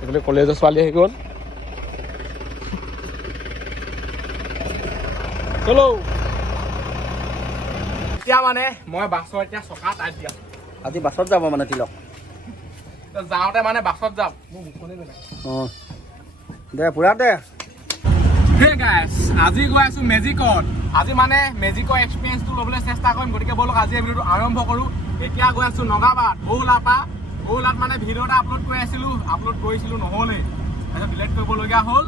এইফালে কলেজৰ ছোৱালী আহি গ'ল। চলো এতিয়া মানে মই বাছৰ এতিয়া চকা টাইট দিয়া আজি বাছত যাব মানে তিলক যাওঁতে মানে বাছত যাম মোৰ মুখনে নাই অঁ দে পুৰা দে হে গাইছ আজি গৈ আছো মেজিকত আজি মানে মেজিকৰ এক্সপিৰিয়েঞ্চটো ল'বলৈ চেষ্টা কৰিম গতিকে ব'লক আজি এই ভিডিঅ'টো আৰম্ভ কৰোঁ এতিয়া গৈ আছো নগাবাদ বৌলাত মানে ভিডিঅ' এটা আপলোড কৰিছিলোঁ নহ'লেই তাৰপিছত ডিলিট কৰিবলগীয়া হ'ল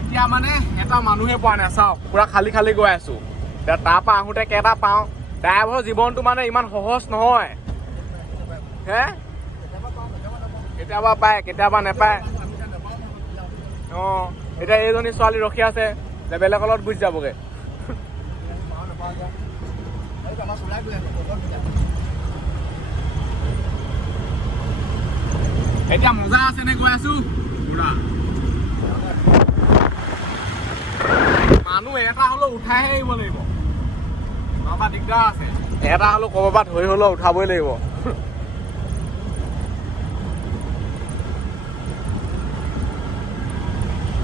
এতিয়া মানে এটা মানুহে পোৱা নাই চাওক পুৰা খালী গৈ আছো এতিয়া তাৰপৰা আহোঁতে কেইটা পাওঁ ড্ৰাইভাৰৰ জীৱনটো মানে ইমান সহজ নহয় হে কেতিয়াবা পায় কেতিয়াবা নেপায় অঁ এতিয়া এইজনী ছোৱালী ৰখি আছে যে বেলেগৰ লগত গুচি যাবগৈ এতিয়া মজা আছে নে গৈ আছো পুৰা মানুহ এটা হ'লেও উঠাইহে আহিব লাগিব নহবা দিগদাৰ আছে এটা হ'লেও ক'ৰবাত ধৰি হ'লেও উঠাবই লাগিব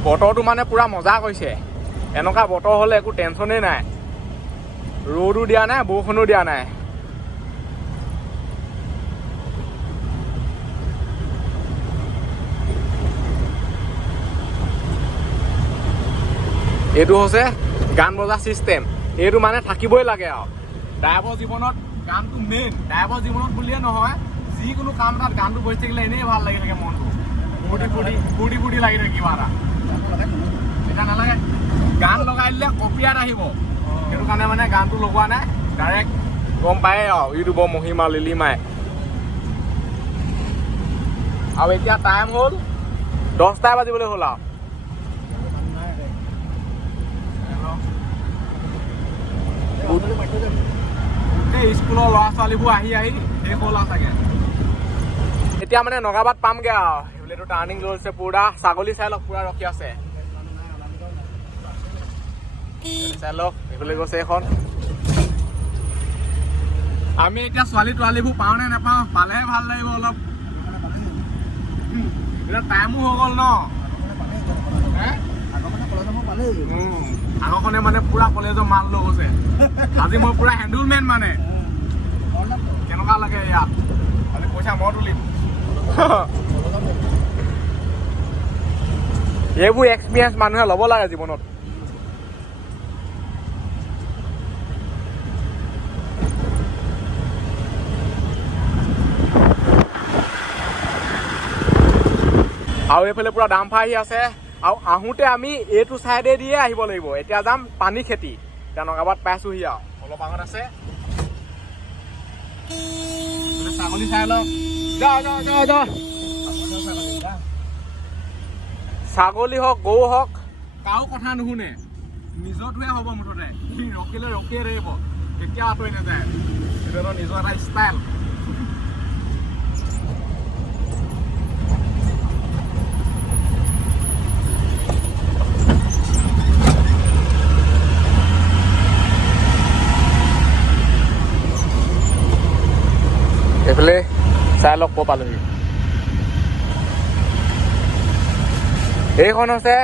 বতৰটো মানে পুৰা মজা কৰিছে এনেকুৱা বতৰ হ'লে একো টেনচনেই নাই ৰ'দো দিয়া নাই বৰষুণো দিয়া নাই এইটো হৈছে গান বজা চিষ্টেম এইটো মানে থাকিবই লাগে আৰু ড্ৰাইভাৰ জীৱনত গানটো মেইন ড্ৰাইভাৰ জীৱনত বুলিয়ে নহয় যিকোনো কাম এটাত গানটো বজি থাকিলে এনেই ভাল লাগি থাকে মনটো ফূৰ্তি লাগি থাকে কিবা এটা এটা নালাগে গান লগাই দিলে কপিয়াত আহিব সেইটো কাৰণে মানে গানটো লগোৱা নাই ডাইৰেক্ট গম পায়ে আৰু ইউটিউবৰ মহিমা লিলিমাই আৰু এতিয়া টাইম হ'ল 10টা বাজিবলৈ হ'ল আৰু এই স্কুলৰ ল'ৰা ছোৱালীবোৰ আহি শেষ হ'ল আৰু চাগে এতিয়া মানে নগাবাদ পামগে আৰু এইফালেতো টাৰ্ণিং লৈছে পুৰা ছাগলী চাই লওক পুৰা ৰখি আছে চাই লওক এইফালে গৈছে এখন আমি এতিয়া ছোৱালী তোৱালীবোৰ পাওঁ নে নাপাওঁ পালেহে ভাল লাগিব অলপ এতিয়া টাইমো হৈ গ'ল ন আগৰখনে মানে পুৰা কলেজৰ মাল লৈ গৈছে আজি মই পুৰা হেণ্ডলমেন মানে কেনেকুৱা লাগে ইয়াত আজি পইচা মই তুলিম এইবোৰ এক্সপিৰিয়েঞ্চ মানুহে ল'ব লাগে জীৱনত আৰু এইফালে পুৰা ডাম্পাৰ আহি আছে আৰু আহোঁতে আমি এইটো চাইডে দিয়ে আহিব লাগিব এতিয়া যাম পানী খেতি এতিয়া নগাবাদ পাইছোহি আৰু অলপ আগত আছে ছাগলী চাই লওক যা ছাগলী হওক গৰু হওক কাৰো কথা নুশুনে নিজৰটোৱে হ'ব মুঠতে সি ৰখিলে ৰখিয়ে থাকিব কেতিয়া আঁতৰি নাযায় সেইটো নিজৰ এটা ষ্টাইল এইফালে চাই লওক ক'ৰ পালোহি এইখন হৈছে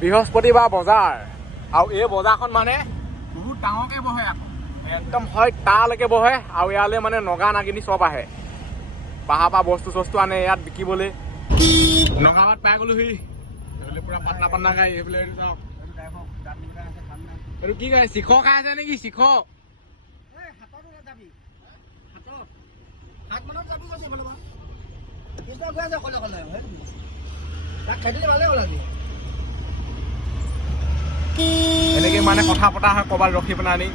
বৃহস্পতিবাৰ বজাৰ আৰু এই বজাৰখন মানে বহুত ডাঙৰকে বহে আকৌ একদম হয় তালৈকে বহে আৰু ইয়ালৈ মানে নগা নাগিনী চব আহে পাহাৰ পৰা বস্তু চস্তু আনে ইয়াত বিকিবলৈ নগাবাদ পাই গ'লোহি এইফালে পুৰা পাটনা খাই এইফালে চাওক এইটো কি কয় চিখ খাই আছে নেকি চিখ এনেকে মানে কথা পতা হয় ক'ৰবাত ৰখি পেলাই আনি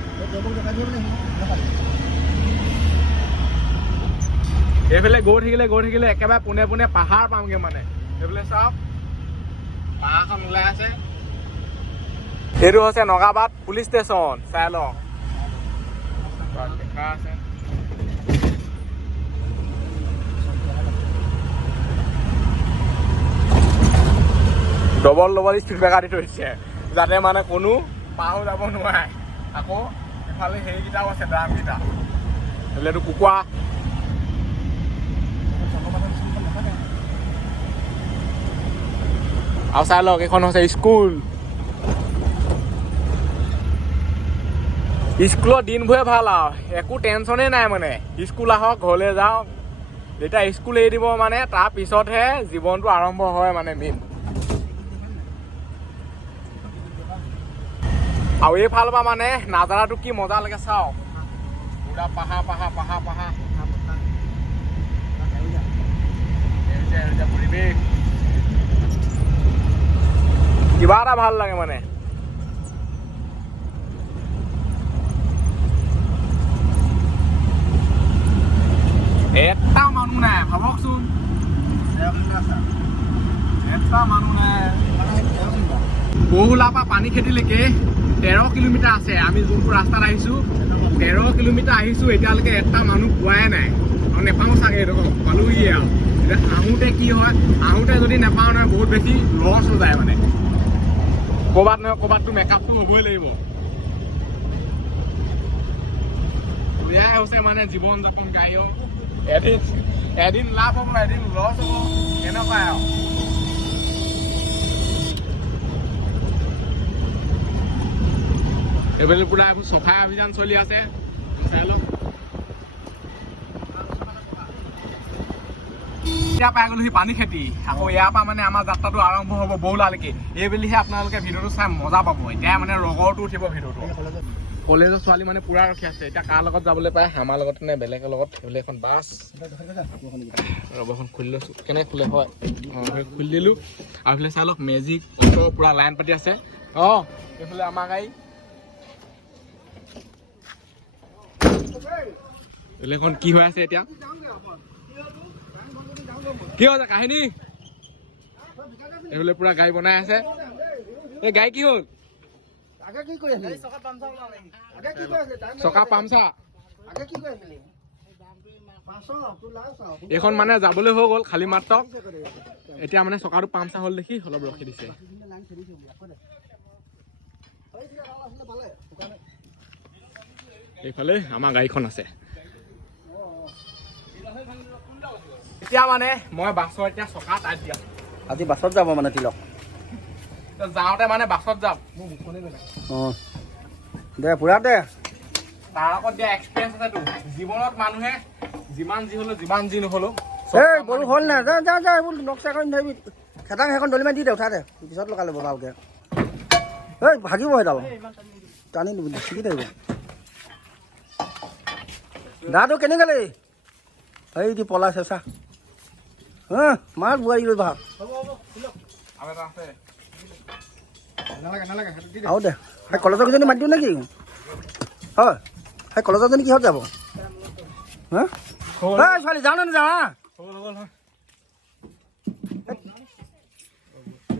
এইফালে গৈ থাকিলে একেবাৰে পোনে পাহাৰ পামগে মানে এইফালে চাওক পাহাৰখন ওলাই আছে এইটো হৈছে নগাবাদ পুলিচ ষ্টেচন চাই লওক দেখা আছে ডবল স্পীড ব্ৰেকাৰ দি থৈছে যাতে মানে কোনো পাহো যাব নোৱাৰে আকৌ এফালে সেইকেইটাও আছে ড্ৰামকেইটা এইফালেতো কুকুৰা আৰু চাই লওক এইখন হৈছে স্কুল। স্কুলৰ দিনবোৰে ভাল আৰু একো টেনশ্যনেই নাই মানে। স্কুল আহক ঘৰলৈ যাওক, যেতিয়া স্কুল এৰি দিব মানে তাৰ পিছতহে জীৱনটো আৰম্ভ হয় মানে মেইন। আৰু এইফালৰ পৰা মানে নাজাৰাটো কি মজা লাগে চাওক, পুৰা পাহাৰ পাহাৰ পাহাৰ পাহাৰ পৰিৱেশ কিবা এটা ভাল লাগে মানে। এটা মানুহ নাই ভাবকচোন, এটা মানুহ নাই। বহুলাৰ পৰা পানী খেতিলৈকে 13 কিলোমিটাৰ আছে। আমি যোনটো ৰাস্তাত আহিছোঁ 13 কিলোমিটাৰ আহিছোঁ, এতিয়ালৈকে এটা মানুহ পোৱাই নাই আৰু নেপাওঁ চাগে। এইটো পালোহিয়ে আৰু এতিয়া আহোঁতে কি হয়, আহোঁতে যদি নেপাওঁ নহয় বহুত বেছি লছ হৈ যায় মানে। ক'ৰবাত নহয় ক'ৰবাততো মেকআপটো হ'বই লাগিব। এয়াই হৈছে মানে জীৱন যাপন গাড়ীও। এদিন লাভ হ'ব, এদিন লছ হ'ব, এনেকুৱাই আৰু। এইফালে পুৰা এইবোৰ চফাই অভিযান চলি আছে, চাই লওক। এতিয়া পাই গ'লো সি পানী খেতি। আকৌ ইয়াৰ পৰা মানে আমাৰ যাত্ৰাটো আৰম্ভ হ'ব বহুলালৈকে। এইবুলিহে আপোনালোকে ভিডিঅ'টো চাই মজা পাব। এতিয়া মানে লগৰটো উঠিব ভিডিঅ'টো। কলেজৰ ছোৱালী মানে পুৰা ৰখি আছে। এতিয়া কাৰ লগত যাবলৈ পায়, আমাৰ লগত নে বেলেগৰ লগত। সেইফালে এখন বাছ, ৰ'ব এখন খুলি লৈছোঁ। কেনেকৈ খোলে হয়, খুলি দিলোঁ। আৰু এইফালে চাই লওক মেজিক অটো পুৰা লাইন পাতি আছে। অঁ এইফালে আমাৰ গাড়ী, এখন কি হৈ আছে এতিয়া, কি হৈছে কাহিনী। এইফালে পুৰা গাড়ী বনাই আছে। এই গাড়ী কি হ'ল, চকা পামচাৰ। এইখন মানে যাবলৈ হৈ গ'ল খালি মাত্ৰ, এতিয়া মানে চকাটো পামচাৰ হ'ল দেখি অলপ ৰখি দিছে। এইফালে আমাৰ গাড়ীখন আছে। এতিয়া মানে মই বাছৰ এতিয়া চকা টাইট দিয়া। আজি বাছত যাব মানে তিলক, যাওঁতে মানে বাছত যাম। মোৰ মুখনে বেলেগ। অঁ দে পুৰা দে। তাৰ আগত দিয়া এক্সপিৰিয়েঞ্চ আছেতো জীৱনত। মানুহে যিমান যি হ'লেও যিমান যি নহ'লেও এই বলো হ'ল নাই, যা যা যা এইবোৰ নক্সা কৰি ধৰিবি। খেতাং সেইখন দলি মাৰি দি দে, উঠা দে, পিছত লগাই ল'ব ভালকৈ। এই ভাগিব সেইডাল, টানি দিবি, ছিগি থাকিব। দাটো কেনেকৈ এই দি পলাইছে চা, মাৰ বোৱাৰী লৈ ভাগ আৰু দে। সেই কলেজৰ কেইজনী মাতি দিওঁ নেকি? হয়, সেই কলেজৰজনী কিহত যাব? হা ছোৱালী যাওঁ নে নাযাওঁ? হা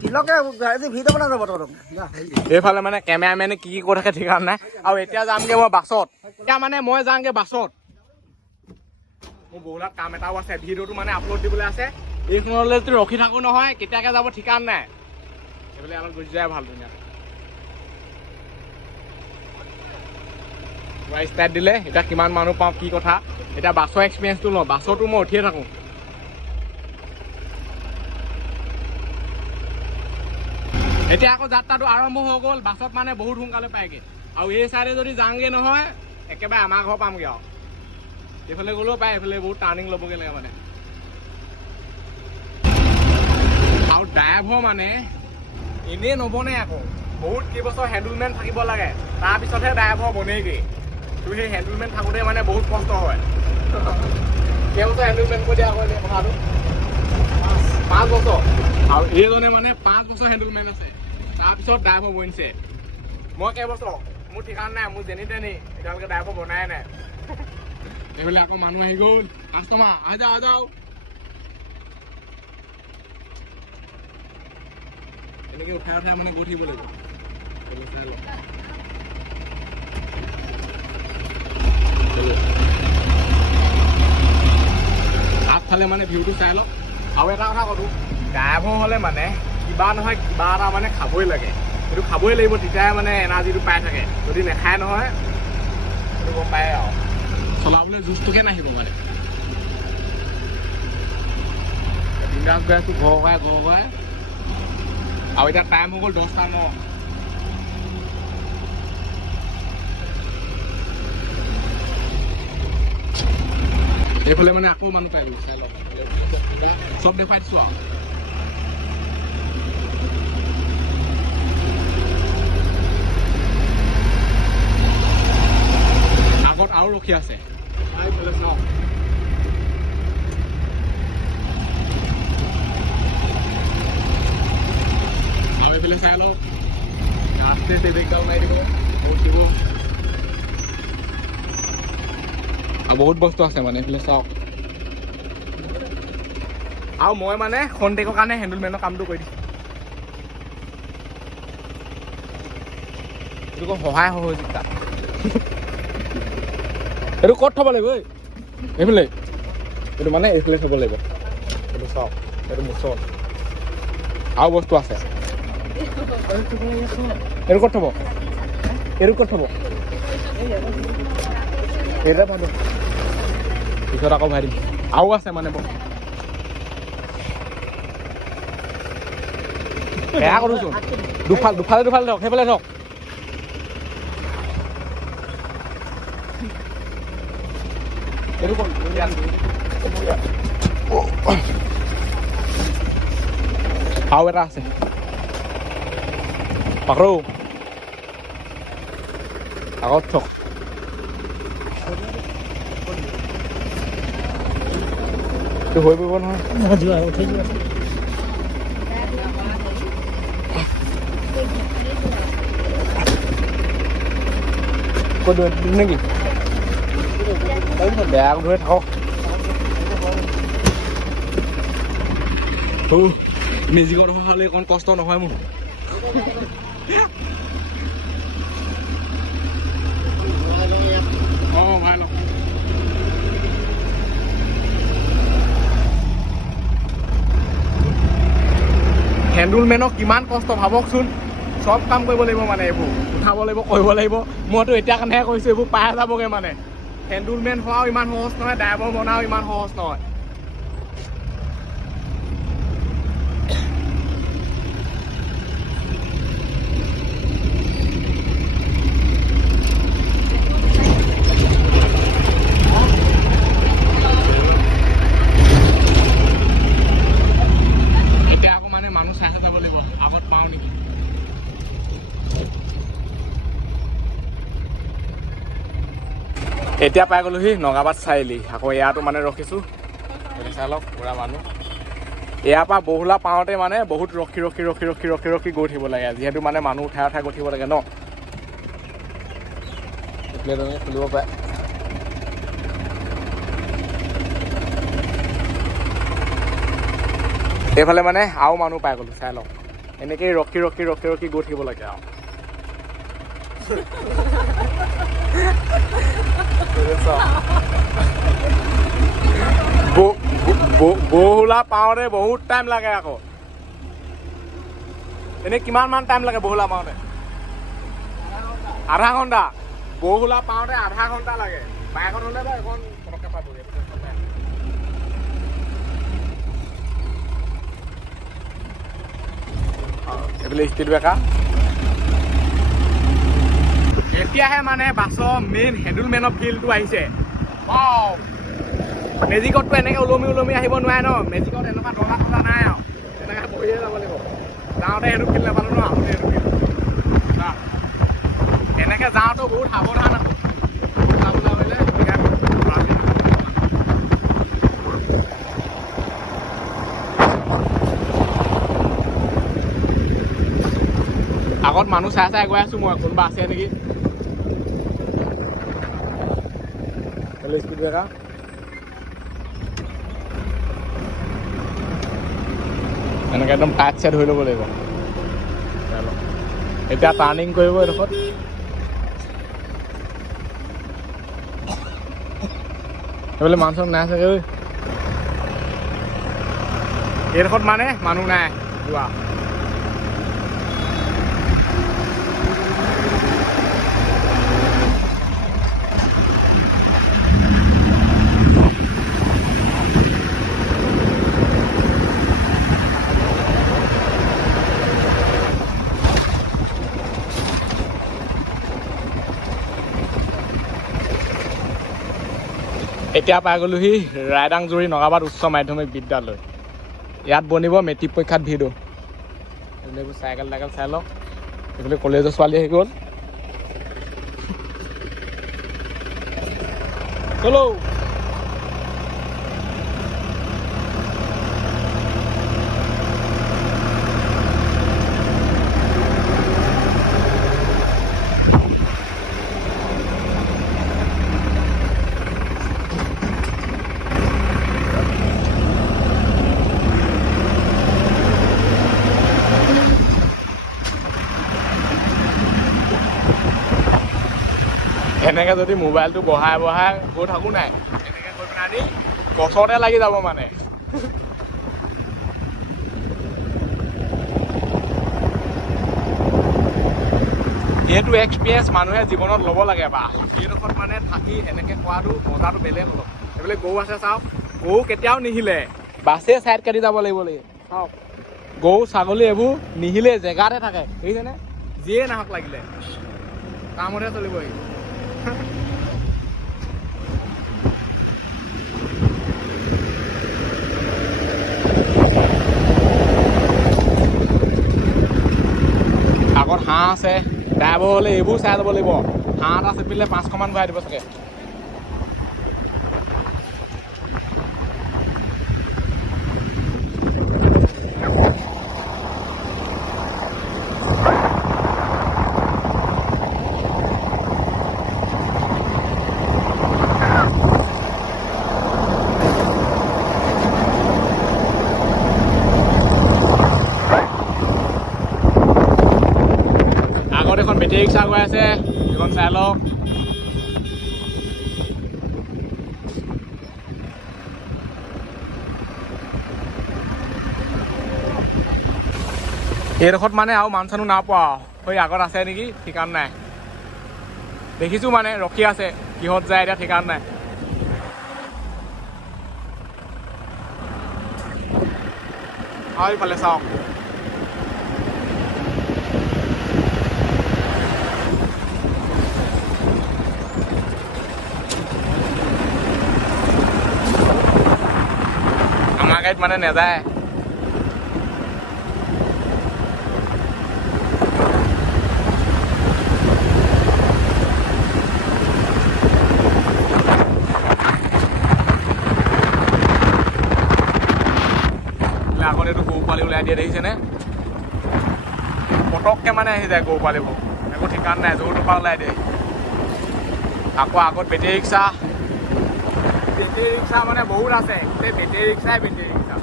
তিলকে ভিডিঅ' বনাই যাব তহঁতক। এইফালে মানে কেমেৰামেনে কি কৰি থাকে ঠিকান নাই। আৰু এতিয়া যামগৈ মই বাছত। এতিয়া মানে মই যামগৈ বাছত। মোৰ বহুলাত কাম এটাও আছে, ভিডিঅ'টো মানে আপলোড দিবলৈ আছে। এইখনলৈ যদি ৰখি থাকোঁ নহয় কেতিয়াকৈ যাব ঠিকান নাই। এইফালে অলপ গুচি যায় ভাল ধুনীয়াকৈ। ষ্টাৰ্ট দিলে এতিয়া কিমান মানুহ পাওঁ কি কথা। এতিয়া বাছৰ এক্সপিৰিয়েঞ্চটো লওঁ, বাছতো মই উঠিয়ে থাকোঁ। এতিয়া আকৌ যাত্ৰাটো আৰম্ভ হৈ গ'ল। বাছত মানে বহুত সোনকালে পায়গৈ। আৰু এই চাইডে যদি যাওঁগৈ নহয় একেবাৰে আমাৰ ঘৰ পামগৈ আৰু। এইফালে গ'লেও পায়, এইফালে বহুত টাৰ্ণিং ল'বগৈ লাগে মানে। আৰু ড্ৰাইভাৰ মানে এনেই নবনে আকৌ, বহুত কেইবছৰ হেণ্ডেলমেন থাকিব লাগে, তাৰপিছতহে ড্ৰাইভাৰ বনেগৈ। তো সেই হেণ্ডেলমেন থাকোঁতে মানে বহুত কষ্ট হয়। কেইবছৰ হেণ্ডেলমেন কৰি দিয়া আকৌ এতিয়া কথাটো 5 বছৰ। আৰু এইজনে মানে 5 বছৰ হেণ্ডেলমেন আছে, তাৰপিছত ড্ৰাইভাৰ বনিছে। মই কেইবছৰ মোৰ ঠিকান নাই, মোৰ যেনি তেনি এতিয়ালৈকে ড্ৰাইভাৰ বনাই নাই। এইফালে আকৌ মানুহ আহি গ'ল, কাষ্টমাৰ আহি যাওঁ আহি যাওঁ। এনেকৈ উঠাই উঠাই মানে গৈ থাকিব লাগিব। আগফালে মানে ভিউটো চাই লওক। আৰু এটা কথা ক'লোঁ, ড্ৰাইভাৰ হ'লে মানে কিবা নহয় কিবা এটা মানে খাবই লাগে। সেইটো খাবই লাগিব, তেতিয়াহে মানে এনাৰ্জিটো পাই থাকে। যদি নাখায় নহয় সেইটো গম পায় আৰু চলাবলৈ জোচটোকে নাহিব মানে। বিন্দাছ গৈ আছোঁ ঘৰ গৈ। আৰু এতিয়া টাইম হৈ গ'ল 10টা ন এইফালে মানে আকৌ মানুহ পাই গ'লো চাই লওক চব দেখাই দিছোঁ আৰু আগত আৰু ৰখি আছে এইফালে চাওক আৰু এইফালে চাই লওক আস্তে ব্ৰেকডাউন মাৰি দিব উঠিব আৰু বহুত বস্তু আছে মানে এইফালে চাওক আৰু মই মানে খন্তেকৰ কাৰণে হেণ্ডেলমেনৰ কামটো কৰি দিছোঁ এইটো সহায় সহযোগিতা এইটো ক'ত থ'ব লাগিব এইফালে এইটো মানে এইফালে থ'ব লাগিব এইটো চাওক এইটো মুচল আৰু বস্তু আছে এইটো ক'ত থ'ব এইটো ক'ত থ'ব এইটা পাব পিছত আকৌ ভাই দিম আৰু আছে মানে বেয়া কৰোঁচোন দুফালে ধৰক সেইফালে ধৰক এইটো ক'ত আৰু এটা আছে পাকৰো আগত থক এইটো হৈ পৰিব নহয় ক'ত দিম নেকি বেয়া ধৰি থাকক মেজিকত হ'লে অকণ কষ্ট নহয় মোৰ অঁ ভাল হেণ্ডেলমেনক কিমান কষ্ট ভাবকচোন চব কাম কৰিব লাগিব মানে এইবোৰ উঠাব লাগিব কৰিব লাগিব মইতো এতিয়া কাৰণেহে কৈছোঁ এইবোৰ পাই যাবগৈ মানে হেণ্ডেলমেন হোৱাও ইমান সহজ নহয় ড্ৰাইভাৰ বনাও ইমান সহজ নহয় এতিয়া আকৌ মানে মানুহ চাই যাব লাগিব আগত পাওঁ নেকি এতিয়া পাই গ'লোহি নগাবাদ চাৰিআলি আকৌ ইয়াতো মানে ৰখিছোঁ চাই লওক পুৰা মানুহ ইয়াৰ পৰা বহুলা পাওঁতে মানে বহুত ৰখি গৈ থাকিব লাগে যিহেতু মানে মানুহ উঠাই গৈ থাকিব লাগে ন খুলিব পাৰে এইফালে মানে আৰু মানুহ পাই গ'লোঁ চাই লওক এনেকেই ৰখি গৈ থাকিব লাগে আৰু বহুলা পাওঁতে বহুত টাইম লাগে আকৌ এনেই কিমান মান টাইম লাগে বহুলা পাওঁতে আধা ঘণ্টা বহুলা পাওঁতে আধা ঘণ্টা লাগে বাইকত হ'লে বাৰু এখন পটককৈ পাবগৈ এইফালে স্পীড ব্ৰেকাৰ এতিয়াহে মানে বাছৰ মেইন হেণ্ডেলমেনৰ ফিল্ডটো আহিছে মেজিকততো এনেকৈ ওলমি আহিব নোৱাৰে ন মেজিকত এনেকুৱা দলা নাই আৰু এনেকৈ বহিয়ে যাব লাগিব যাওঁতে সেইটো ফিল্ড নাপালোঁ ন আহোঁতে সেইটো ফিল্ড এনেকৈ যাওঁতো বহুত সাৱধান আকৌ আগত মানুহ চাই গৈ আছোঁ মই কোনোবা আছে নেকি স্পীড ব্ৰেকাৰ এনেকৈ একদম টাইট চেট হৈ ল'ব লাগিব এতিয়া টাৰ্ণিং কৰিব এইডোখৰত এইফালে মানুহ চানুহ নাই চাগে এইডোখৰত মানে মানুহ নাই যোৱা এতিয়া পাই গ'লোহি ৰাইদাংজুৰি নগাবাদ উচ্চ মাধ্যমিক বিদ্যালয়। ইয়াত বনিব মেট্ৰিক পৰীক্ষাত ভিডিঅ'। এইবোৰ চাইকেল টাইকেল চাই লওক। এইফালে কলেজৰ ছোৱালী আহি গ'ল। চলো এনেকৈ যদি মোবাইলটো বঢ়াই বঢ়াই গৈ থাকোঁ নাই, এনেকৈ গৈ পিনে আনি গছতে লাগি যাব মানে। এইটো এক্সপিৰিয়েঞ্চ মানুহে জীৱনত ল'ব লাগে বা এইডোখৰত মানে থাকি এনেকৈ খোৱাটো মজাটো বেলেগ অলপ। এইফালে গৰু আছে চাওক, গৰু কেতিয়াও নিহিলে, বাছে ছাইড কাটি যাব লাগিব চাওক। গৰু ছাগলী এইবোৰ নিহিলে জেগাতে থাকে, দেখিছেনে? যিয়ে নাহক লাগিলে কামতহে চলিবহি। আগত হাঁহ আছে, ড্ৰাইভাৰ হ'লে এইবোৰ চাই যাব লাগিব। হাঁহ এটা চেপিলে 500মান ভৰাই দিব চাগে। এখন বেটেৰী ৰিক্সা গৈ আছে, এখন চাই লওক। এইডোখৰত মানে আৰু মানুহ চানুহ নাপোৱা, সেই আগত আছে নেকি ঠিকান নাই। দেখিছোঁ মানে ৰখি আছে, কিহত যায় এতিয়া ঠিকান নাই। আৰু ইফালে চাওক, আমাৰ গাড়ীত মানে নেযায়। আগত এইটো গৰু পোৱালি ওলাই দিয়ে, দেখিছেনে? পটককৈ মানে আহি যায় গৰু পোৱালিবোৰ, একো ঠিকান নাই, য'ৰ ত'ৰ পৰা ওলাই দিয়ে। আকৌ আগত বেটেৰী ৰিক্সা, বেটেৰী ৰিক্সা মানে বহুত আছে, গোটেই বেটেৰী ৰিক্সাই বেটেৰী ৰিক্সা।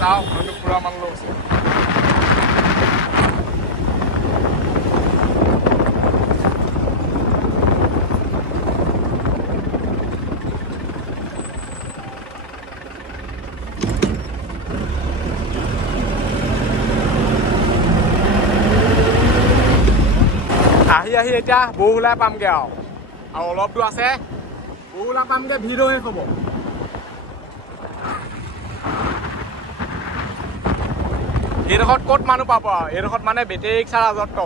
চাওক হয়তো পুৰা মানুহ আছে। আহি আহি এতিয়া বহুলাই পামগৈ আৰু অলপ দূৰ আছে, বহুলা পামগৈ, ভিৰ শেষ হ'ব। এইডোখৰত ক'ত মানুহ পাব আৰু, এইডোখৰত মানে বেটেৰী ৰিক্সাৰ ৰাজত্ব।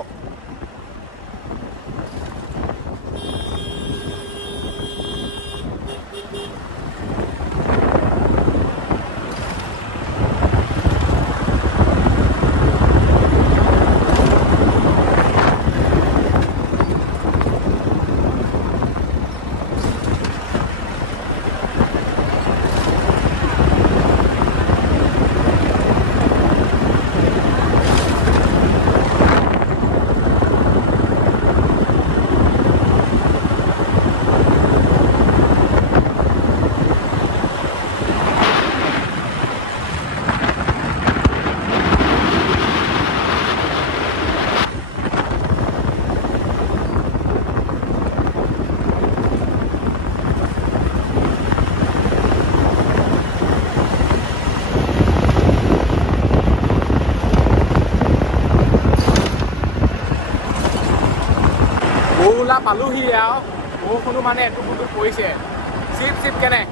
বহুলা পালোহি আৰু বৰষুণো মানে এটুকুটো পৰিছে, চিপ চিপ কেনে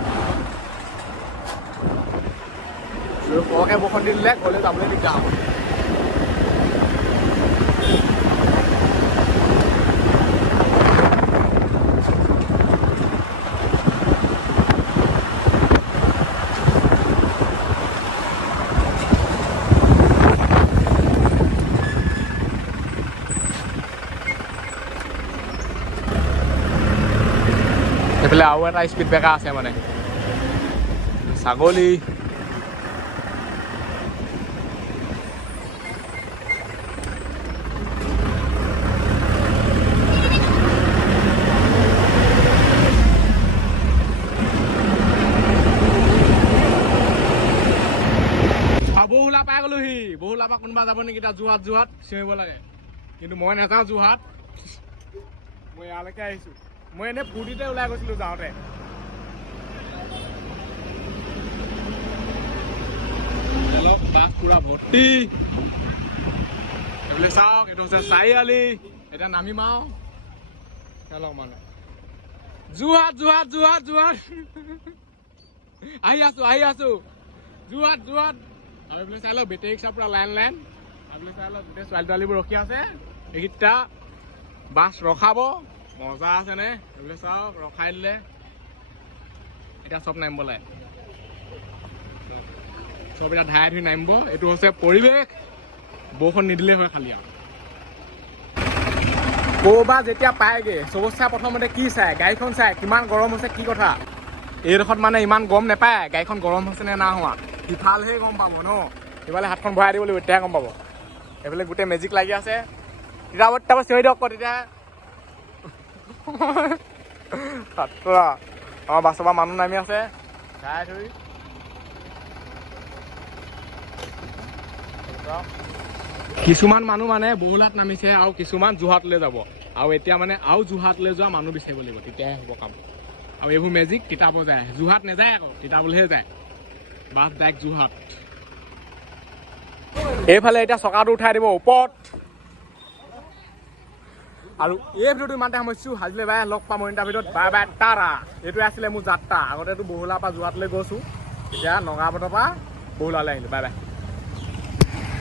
সৰহকৈ বৰষুণ দি দিলে গ'লে যাবলৈ দিগদাৰ হ'ব। এইফালে আৰু এটা স্পীড ব্ৰেকাৰ আছে মানে ছাগলী বহুলা পাই গ'লোহি বহুলা পৰা কোনোবা যাব নেকি এতিয়া যোৰহাট চিঞৰিব লাগে কিন্তু মই নাযাওঁ যোৰহাট মই ইয়ালৈকে আহিছোঁ মই এনেই ফূৰ্তিতে ওলাই গৈছিলোঁ যাওঁতে বাছ পুৰা ভৰ্তি এইফালে চাওক এইটো হৈছে চাৰিআলি এতিয়া নামিম আৰু চালক মানে যোৰহাট যোৰহাট যোৰহাট যোৰহাট আহি আছো যোৰহাট যোৰহাট আৰু এইফালে চাই লওক বেটেৰী ৰিক্সা পুৰা লাইন লাইন এইফালে চাই লওক গোটেই ছোৱালী তোৱালীবোৰ ৰখি আছে এইকেইটা বাছ ৰখাব মজা আছে নে এইফালে চাওক ৰখাই দিলে এতিয়া চব নামিব লাগে চব এতিয়া ধাৰাই ধুই নামিব এইটো হৈছে পৰিৱেশ বৰষুণ নিদিলেই হয় খালি আৰু ক'ৰবাত যেতিয়া পায়গৈ চবতচে প্ৰথমতে কি চাই গাড়ীখন চাই কিমান গৰম হৈছে কি কথা এইডোখৰত মানে ইমান গম নাপায় গাড়ীখন গৰম হৈছে নে না হোৱা সিফালেহে গম পাব ন সিফালে হাতখন ভৰাই দিব লাগিব তেতিয়াহে গম পাব এইফালে গোটেই মেজিক লাগি আছে তাৰপৰা চিঞৰি দিয়ক তেতিয়া আমাৰ বাছৰ পৰা মানুহ নামি আছে চাই ধৰি কিছুমান মানুহ মানে বহুলাত নামিছে আৰু কিছুমান যোৰহাটলৈ যাব আৰু এতিয়া মানে আৰু যোৰহাটলৈ যোৱা মানুহ বিচাৰিব লাগিব তেতিয়াহে হ'ব কাম আৰু এইবোৰ মেজিক তিতাব যায় যোৰহাট নাযায় আকৌ তিতাবলৈহে যায় বাছ ডাইৰেক্ট যোৰহাট এইফালে এতিয়া চকাটো উঠাই দিব ওপৰত আৰু এই ভিডিঅ'টো ইমানতে সামৰিছোঁ আজিলৈ বাই লগ পাম অন্য ভিডিঅ'ত বাই বাই টাটা এইটোৱে আছিলে মোৰ যাত্ৰা আগতেতো বহুলাৰ পৰা যোৰহাটলৈ গৈছোঁ এতিয়া নগাবাটৰ পৰা বহুলালৈ আহিলোঁ বাই বাই